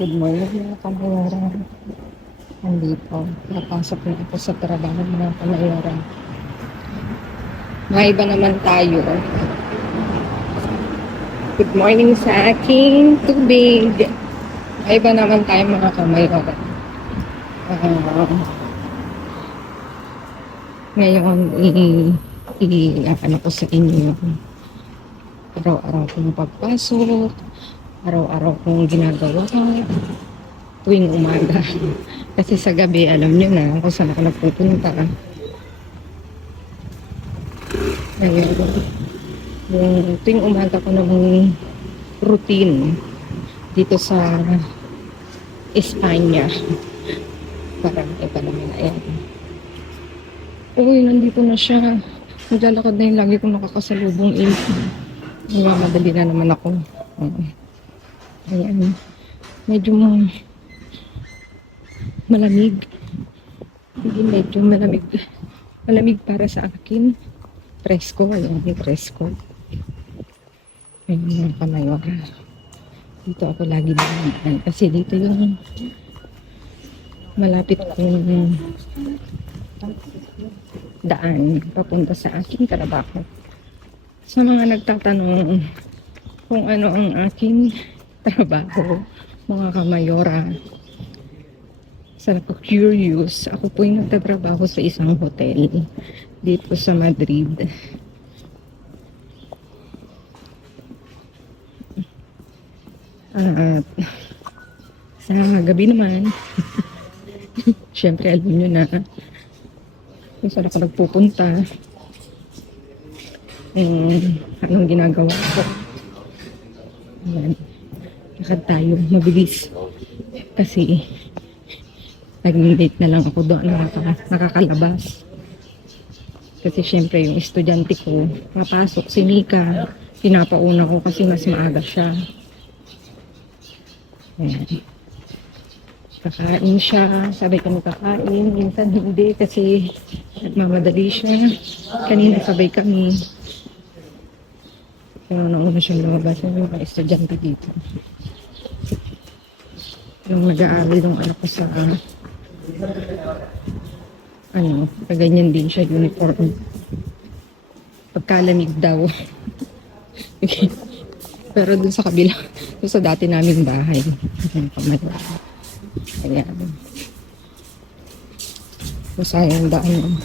Good morning mga kamayaran. Nandito. Napasok na ako sa trabaho mga kamayaran. May iba naman tayo. Good morning sa aking tubig. May iba naman tayo mga kamayaran. Ngayon, ano ko sa inyo. Araw-araw kong pagpasok. Araw-araw kong ginagawa tuwing umaga. Kasi sa gabi, alam nyo na kung saan ako nagpupunta. Ngayon, yung tuwing umaga ko namang routine dito sa Espanya. Parang iba naman na yan. Uy, nandito na siya. Naglalakad na yung lagi kong nakakasalubong in. Madali na naman ako. Ayan. Medyo malamig. Hindi medyo malamig. Malamig para sa akin. Presko. Ayan, presko. Ayan mga kamayor. Dito ako lagi naman. Kasi dito yung malapit kong daan papunta sa aking trabaho. Sa mga nagtatanong kung ano ang aking trabaho, mga kamayora, sa curious, ako po yung nagtatrabaho sa isang hotel dito sa Madrid. At sa gabi naman, syempre alam nyo na kung saan ako nagpupunta, anong ginagawa ko. Ayan. Lakad tayo, mabilis. Kasi nag-late na lang ako doon, nakakalabas. Kasi syempre yung estudyante ko, papasok si Mika, pinapauna ko kasi mas maaga siya. Ayan. Kakain siya, sabay kami kakain, minsan hindi kasi nagmamadali siya. Kanina sabay kami. Kaya nauna siyang lumabas yung mga estudyante dito. Yung nag-aaral yung anak ko sa ganyan din siya, uniform. Pagkalamig daw. Pero dun sa kabila, dun sa dati naming bahay. Ayan. Masayang daan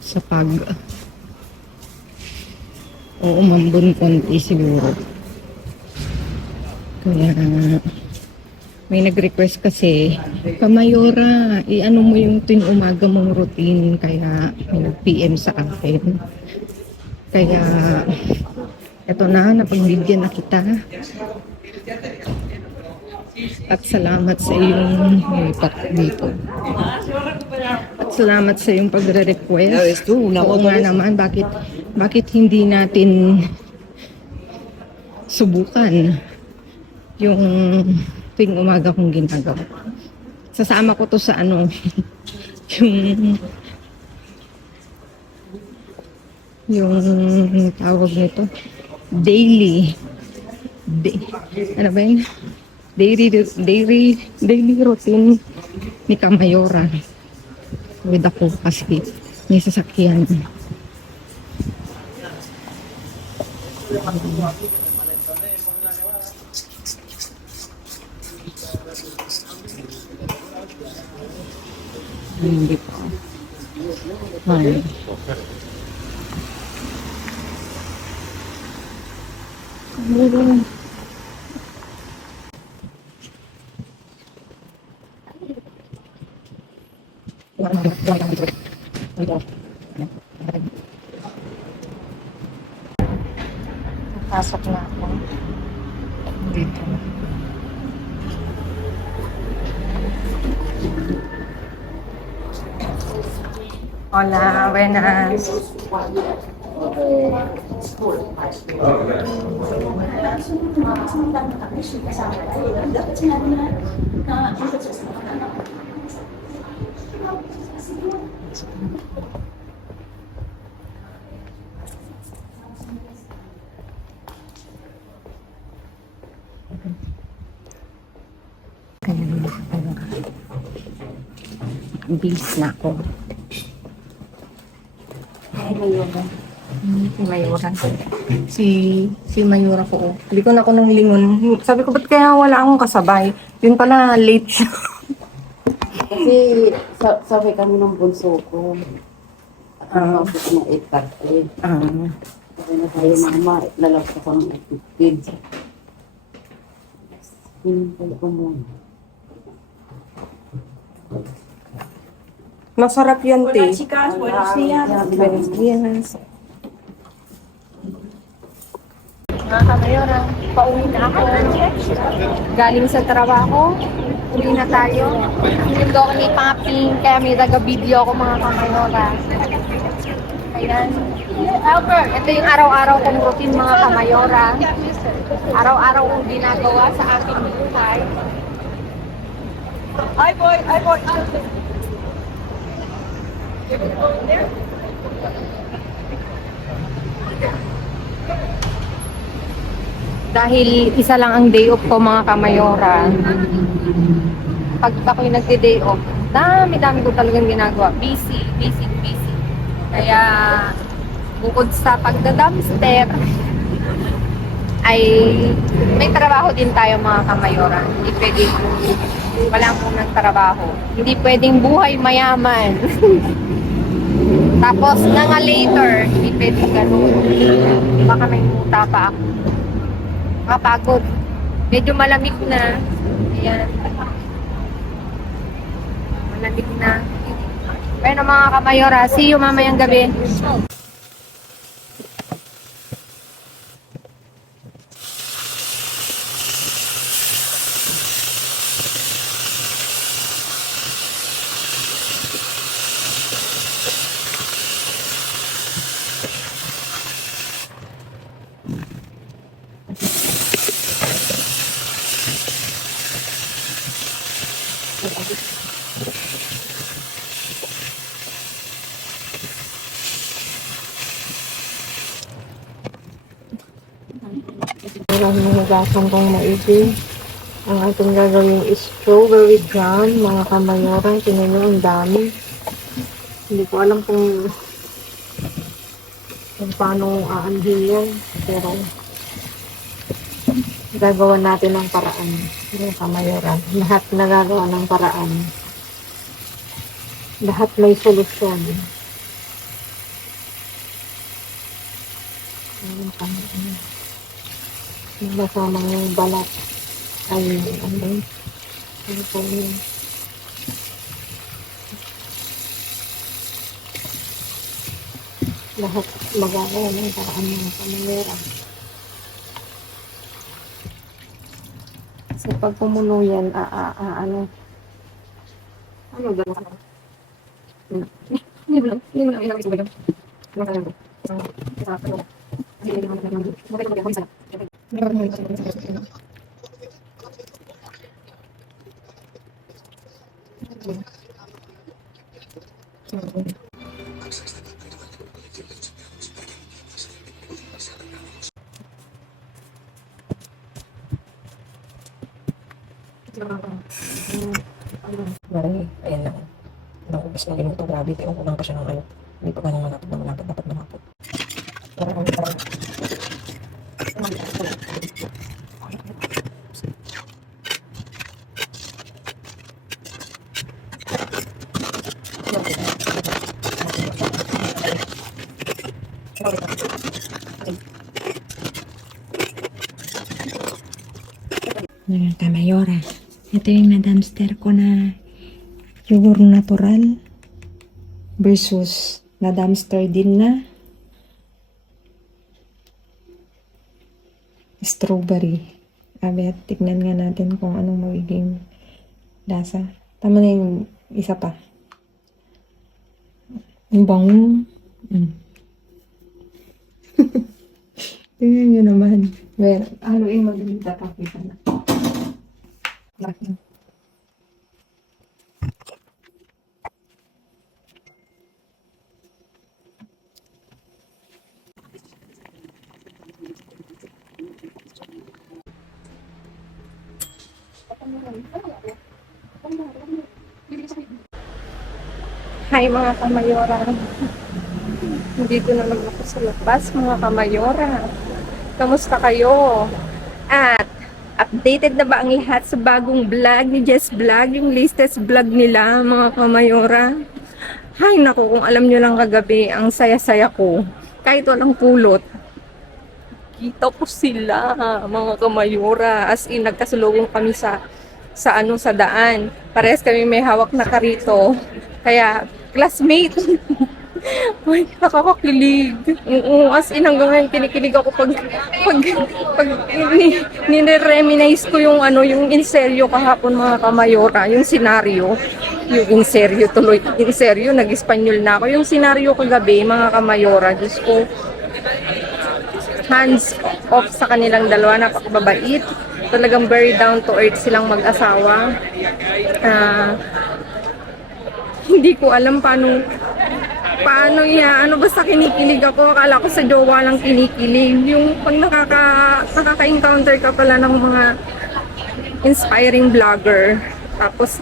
sa o umambon konti siguro. Kaya may nag-request kasi, Kamayora, i-ano mo yung tuwing umaga mong routine, kaya may nag-PM sa akin. Kaya eto na, napagbigyan na kita. At salamat sa iyong dito. At salamat sa iyong pagre-request. Oo nga naman, bakit hindi natin subukan yung tuwing umaga kong ginagawa. Sasama ko to sa yung tawag nito, daily ano ba yun? Daily routine ni Kamayora with ako kasi may sasakyan. Hindi pa. Ay. Pasok na ako dito. Hola, buenas. Ayan, bilis na ako. Mayura. Si Mayura. Si Mayura ko. Hindi ko na ako ng lingon. Sabi ko, ba't kaya wala akong kasabay? Yun pala, late siya. Kasi sabi kami ng bunso ko. Ah. Tapos ng 8:30. Ah, Sabi na tayo, mama, lalabas ako ng 8:15. Hinintay ko muna. masarap yan, te. Chicas, buenos días. Buenos días. Mga kamayora, pauwi na ako. Galing sa trabaho. Uwi na tayo. Hindi ako ni Papi, kaya may taga-video ako mga kamayora. Ayan. Ito yung araw-araw kong routine mga kamayora. Araw-araw kong ginagawa sa aking buhay. Ay, boy, ay, boy. Dahil isa lang ang day off ko mga kamayora. Pag ako'y nagde-day off, dami-dami ko talagang ginagawa. Busy. Kaya bukod sa pagda-dumpster, ay may trabaho din tayo mga kamayora. Hindi pwedeng wala munang trabaho. Hindi pwedeng buhay mayaman. Tapos nga later, hindi pwedeng ganun. Baka may muta pa ako. Kapagod. Medyo malamig na. Ayan. Malamig na. Bueno mga kamayora, see you mamayang gabi. Maraming hinugasan kong maigi. Ang ating gagawin is strawberry jam, mga kamayora. Tingnan nyo, ang dami. Hindi ko alam kung paano aanhin yan. Pero gagawa natin ng paraan. Mga kamayora. Lahat nagagawa ng paraan. Lahat may solusyon. Ayan, kamayora. Kasama yung balat ay ano po yun. Lahat magagawa ng paraan ng kamayora. Kasi pag pumuno yan, ano gano'n ka? Hindi mo lang ilang ito ba yun? Marami, ayan lang. Naubos na ginuto, grabe. Kaya kulang pa siya ng ano. Hindi pa ganang malapot dapat malapot. Parang. Mga kamayora, ito yung na-dumpster ko na yogurt natural versus na-dumpster din na strawberry. Abet, tignan nga natin kung anong magiging lasa. Tama na yung isa pa. Ang bango. Tingnan nyo naman. Well, haluin mo din tatapos na. Hi mga kamayora. Dito na naman ako sa labas mga kamayora. Kamusta kayo? At updated na ba ang lahat sa bagong vlog ni Jess Vlog? Yung latest vlog nila mga kamayora. Hay nako, kung alam nyo lang kagabi, ang saya-saya ko. Kahit walang pulot. Kita ko sila mga kamayora. As in, nagkasulubong kami sa daan. Parehas kami may hawak na karito. Kaya, classmate. Ay, nakakakilig. Oo, as in, hanggang ngayon, kinikilig ako pag nire-reminisce ko yung yung inseryo kahapon mga kamayora, yung senaryo. Yung inseryo tuloy. Inseryo, nag-Espanyol na ako. Yung senaryo kagabi, mga kamayora, Diyos ko, hands off sa kanilang dalawa, napakababait. Talagang very down to earth silang mag-asawa. Hindi ko alam paano basta kinikilig ako. Akala ko sa jowa lang kinikilig. Yung pag nakaka-encounter ka pala ng mga inspiring vlogger, tapos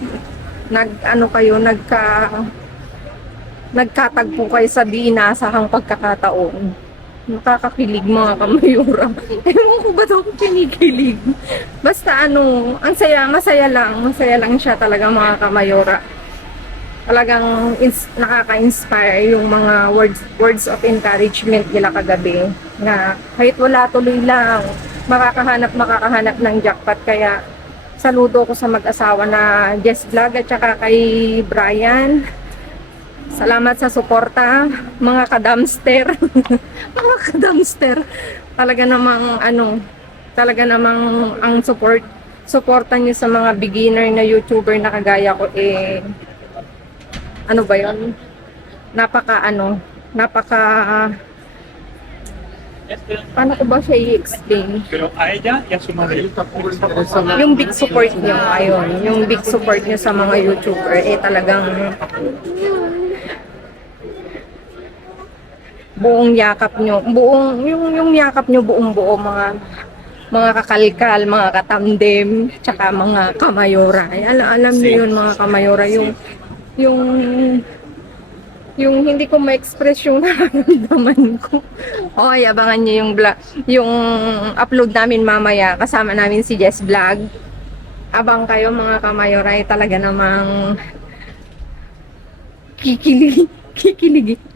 nagkatagpo kayo sa di inaasahang pagkakataon. Nakakakilig mga kamayura. Ewan ko ba't ako kinikilig? Basta ang saya, masaya lang siya talaga mga kamayura. Talagang nakaka-inspire yung mga words of encouragement nila kagabi na kahit wala tuloy lang, makakahanap ng jackpot. Kaya saludo ko sa mag-asawa na Jess Vlog at saka kay Brian. Salamat sa suporta, mga kadamster. Mga kadamster. Talaga namang ang suporta niyo sa mga beginner na YouTuber na kagaya ko ano ba 'yon? Paano ko ba siya i-explain? Pero a ella y a su marido. Yung big support niyo, yung big support niyo sa mga YouTuber, talagang buong yakap niyo, yung yakap niyo buong buo, mga kakalkal, mga katandem, tsaka mga kamayora. Alam niyo yun mga kamayora, yung hindi ko ma-express yung nararamdaman ko. Okay, abangan niyo yung upload namin mamaya. Kasama namin si Jess Vlog. Abang kayo mga kamayora, talaga namang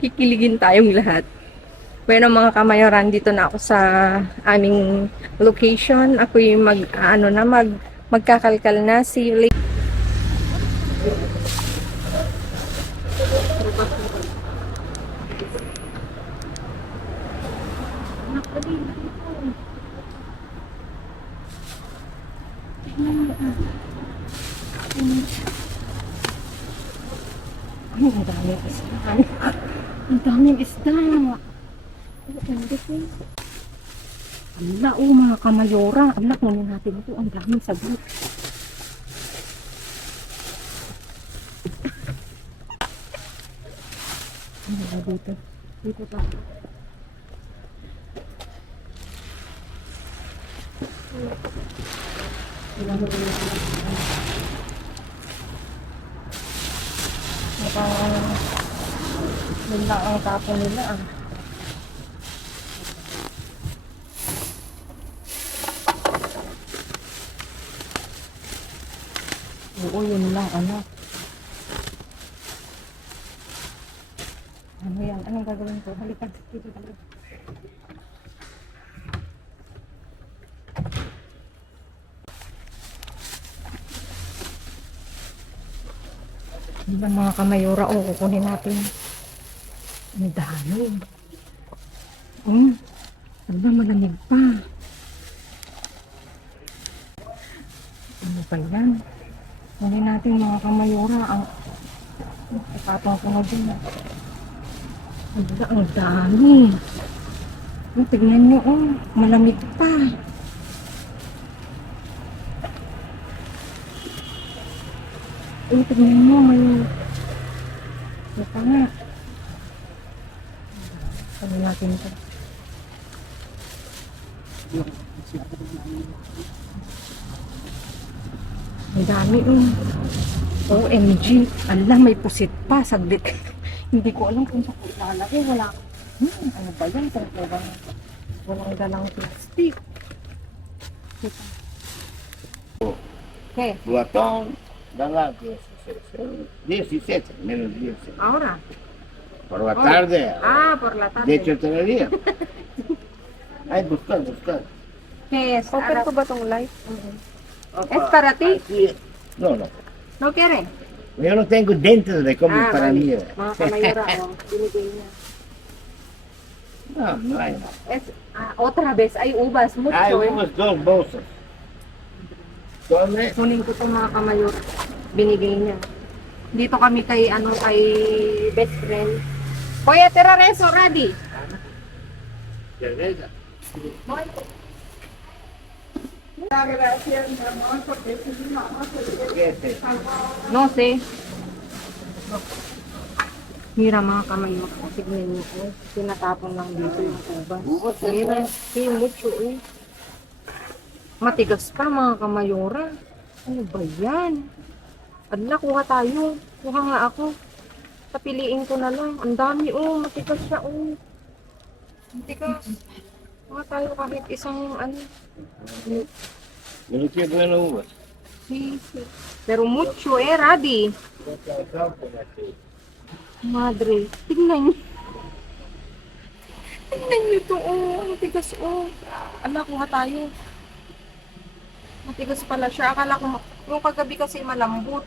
kikiligin tayong lahat. Bueno mga kamayoran, dito na ako sa aming location. Ako'y magkakalkal na. See you later. Ay, ang daming isda. Ang daming isda. Mga kamayora. Kunin natin ito. Ang daming sagot. Ano ba dito? Dito pa. Yun lang ang tapo nila Oo, yun lang anak. Ano yan? Anong gagawin ko? Halika, dito tayo. Diba mga kamayora, kukunin natin. Ang dami. Diba malamig pa. Ano pa yan? Kunin natin mga kamayora. Ikatong ko na din. Diba ang dami. Tignan nyo, malamig pa. Tignan nyo, may pa nga. Sabi natin ito. Ang dami. OMG. Ala, may pusit pa. Saglit. Hindi ko alam kung saan ko ilalagay. Wala. Ano ba yan? Talagang walang dalang plastic. Okay. Platón daba 17, menos 17. Ahora. Por la tarde, Ah, por la tarde. de hecho te lo digo. Ay, buscar. ¿Qué es? Open ko ba tong light? ¿Es para ti? Así- No, no. ¿No quiere? Yo no tengo dentes de como Ah, para vale. mí. Mga kamayora, binigay niya. No, no hay. Es, otra vez. Hay uvas. Mucho, Hay eh. unos dos bolsas. Tome. Kunin ko itong mga kamayor. Binigay niya. Dito kami kay, kay best friend. Kuya, tira reso, ready? Cerveza. Este. No sé. Mira mga kamayor. Tignan niyo po. Tinatapon lang dito yung uvas. Uvas, Mira. Hey, mucho eh. Matigas pa mga kamayora. Ano ba yan? Adla, kuha tayo. Kuha nga ako. Papiliin ko na lang. Ang dami matigas siya Matigas. Kuha tayo kahit isang Yo no quiero comer uvas. Sí. Pero mucho Radi. Madre. Tingnan niyo. Tingnan niyo ito matigas Ala, kuha tayo. Matigas pala siya. Akala ko, yung kagabi kasi malambot.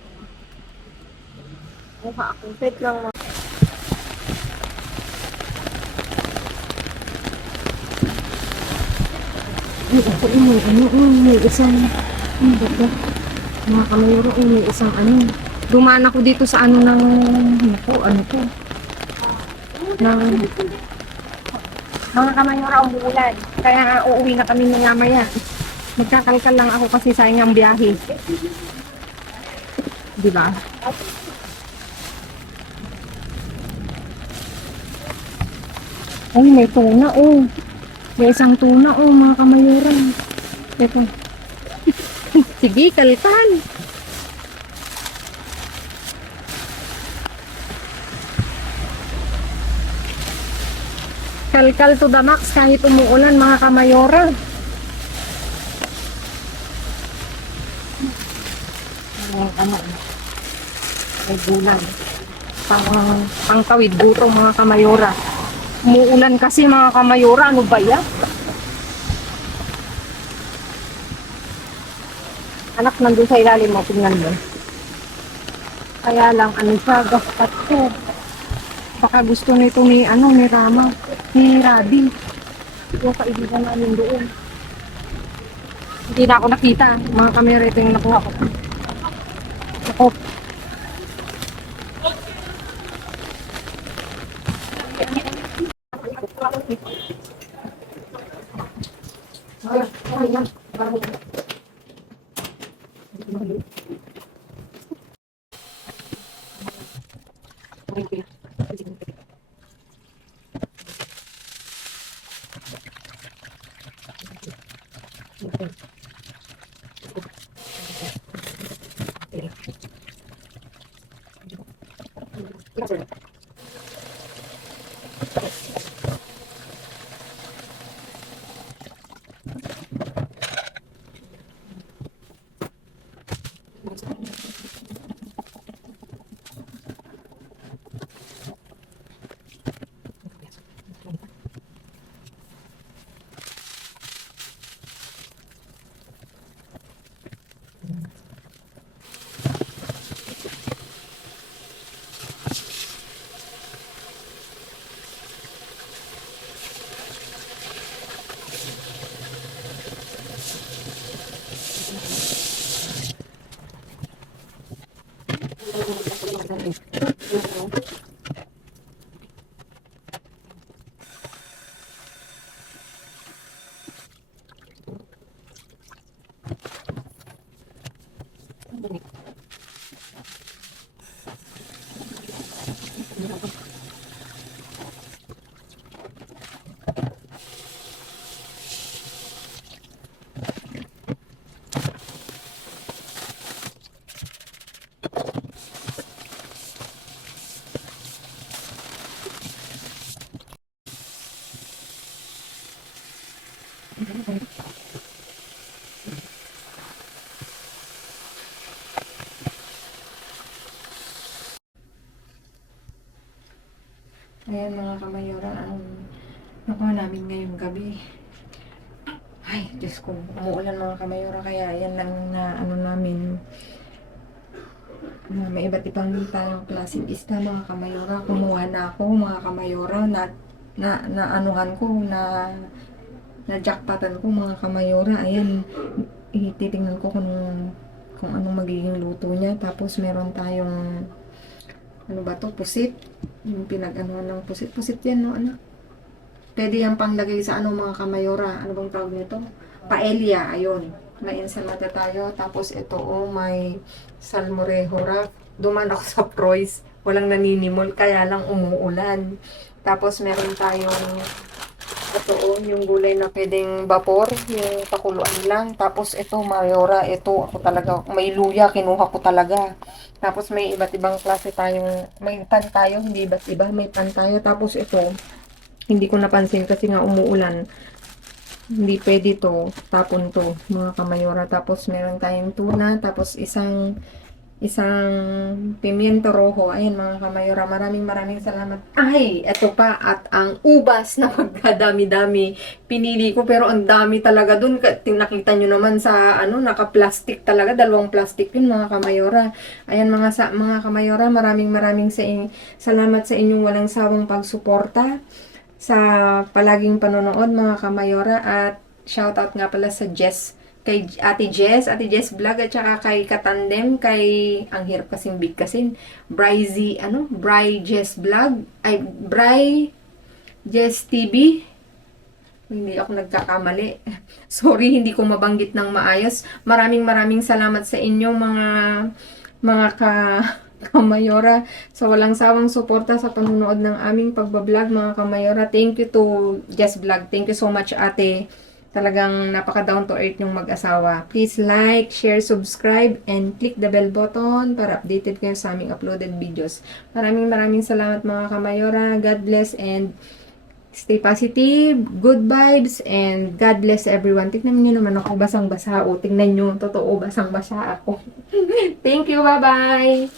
Kuha ako. Wait lang. Ako may isang, mga kamayro, may isang Dumaan ako dito sa ng, ng, mga kamayro, umuulan. Kaya uuwi na kami maya. Magkakalkal lang ako kasi sayang ang biyahe. Diba? May tuna, May isang tuna, mga kamayuran. Ito. Sige, kalkal. Kalkal to the max kahit umuulan, mga kamayora. May bulan. Pangtawid buto, mga kamayora. Umuulan kasi mga kamayora, ano ba yan? Anak, nandun sa ilalim mo, tingnan mo. Kaya lang, siya, gaspat ko. Baka gusto nito ni Rama, ni Rabi. Yung kaibigan namin doon. Hindi na ako nakita, mga kamera ito yung nakuha ko. Ako. Ayan mga kamayora, ang nakuha namin ngayong gabi. Ay, Diyos ko, umuulan mga kamayora, kaya yan lang na ano namin. May iba't ibang tayong klaseng isda mga kamayora. Kumuha na ako mga kamayora, na anuhan ko, na jackpotan ko mga kamayora. Ayan, titingnan ko kung anong magiging luto niya. Tapos meron tayong ano ba to, pusit. Yung pinag-anuhan ng pusit. Pusit yan, no? Ano? Pwede yan panglagay sa ano mga kamayora. Ano bang tawag nito? Paella, ayun. May ensalada tayo. Tapos ito, may salmorejo wrap. Duman ako sa Proyce. Walang naninimol, kaya lang umuulan. Tapos meron tayong ito, yung gulay na pwedeng vapor, yung pakuluan lang. Tapos ito, mayora, ito, ako talaga, may luya, kinuha ko talaga. Tapos may iba't ibang klase tayong, may pan tayo, hindi iba't iba, may pan tayo. Tapos ito, hindi ko napansin kasi nga umuulan. Hindi pwede to, tapon to, mga kamayora. Tapos meron tayong tuna, tapos isang pimiento rojo. Ayan mga kamayora, maraming salamat. Ay, eto pa, at ang ubas na magkadami-dami pinili ko, pero ang dami talaga dun. Nakita nyo naman sa ano, naka-plastic talaga, 2 plastic yun mga kamayora. Ayan mga kamayora, maraming salamat sa inyong walang sawang pagsuporta, sa palaging panonood mga kamayora, at shoutout nga pala sa kay Ate Jess Vlog, at saka kay Katandem, ang hirap kasing bigkasin, Bry Jess Vlog, Bry Jess TV, hindi ako nagkakamali. Sorry, hindi ko mabanggit ng maayos. Maraming salamat sa inyong mga kamayora, sa walang sawang suporta sa panunood ng aming pagbablog mga kamayora. Thank you to Jess Vlog. Thank you so much, ate. Talagang napaka down to earth yung mag-asawa. Please like, share, subscribe, and click the bell button para updated kayo sa aming uploaded videos. Maraming salamat mga kamayora. God bless and stay positive, good vibes, and God bless everyone. Tignan nyo naman ako, basang-basa. O, tignan nyo, totoo, basang-basa ako. Thank you, bye-bye!